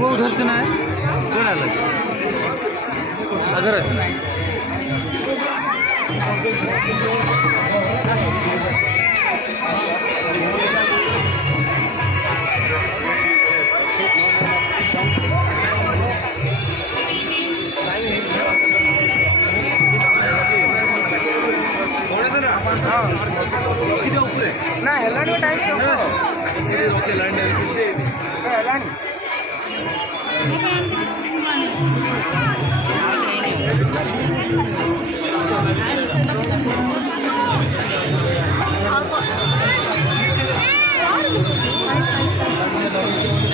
वो उधर से ना है वो डाल अगर अच्छा ना हेलानी time हेलानी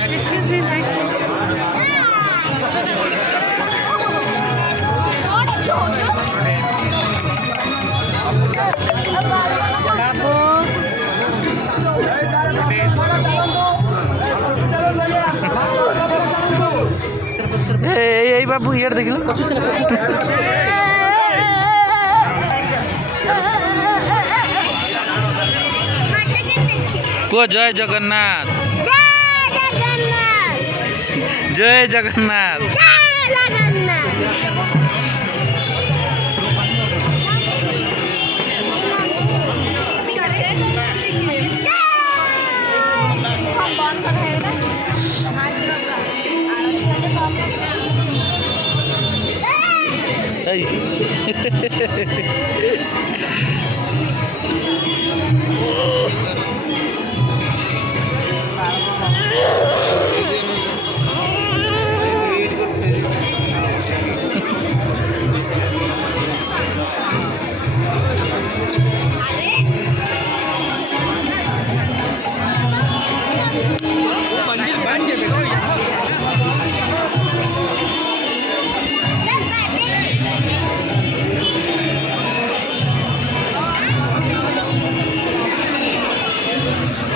Excuse me, right side. यही बाबू इयर देख लो को जय जगन्नाथ जय जगन्नाथ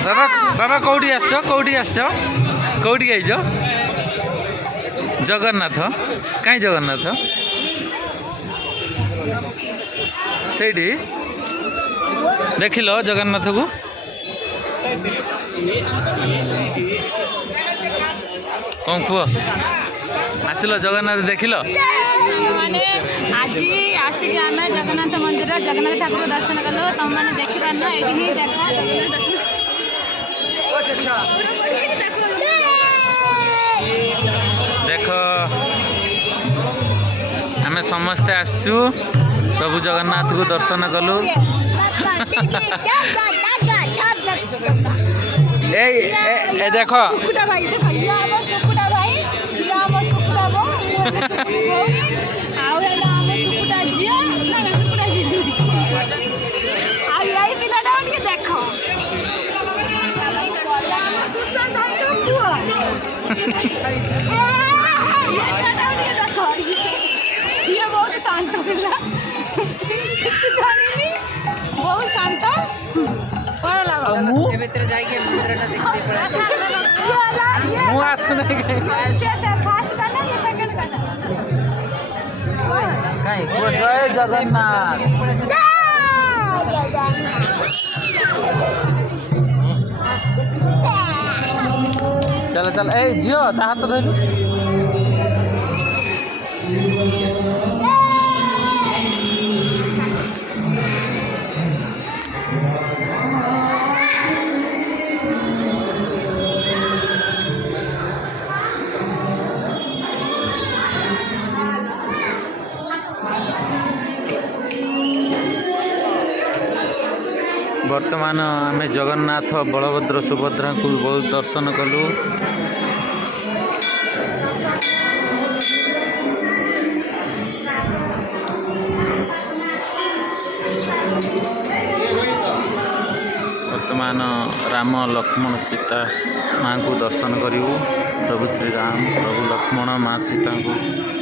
बाबा बाबा कौटी आस कौटी आइज जगन्नाथ कहीं जगन्नाथ से देखिल जगन्नाथ को कौन कह आसिल जगन्नाथ देखिल माने आज आसिक आम जगन्नाथ मंदिर जगन्नाथ ठाकुर दर्शन कलु तुम मैंने देखिपार ना ये देखा देख आम समस्ते आसचु प्रभु जगन्नाथ को दर्शन कलु ए देख ये बहुत शांत पिला बहुत शांत भीतर जाइए मंदिरटा देखते पड़ा मु आसु नहीं कहीं जय जगन्नाथ चल चल ए झियो ता हाथ धरु वर्तमान आम जगन्नाथ बलभद्र सुभद्रा को बहुत दर्शन कलु वर्तमान राम लक्ष्मण सीता माँ को दर्शन करूँ प्रभु श्री राम प्रभु लक्ष्मण माँ सीता को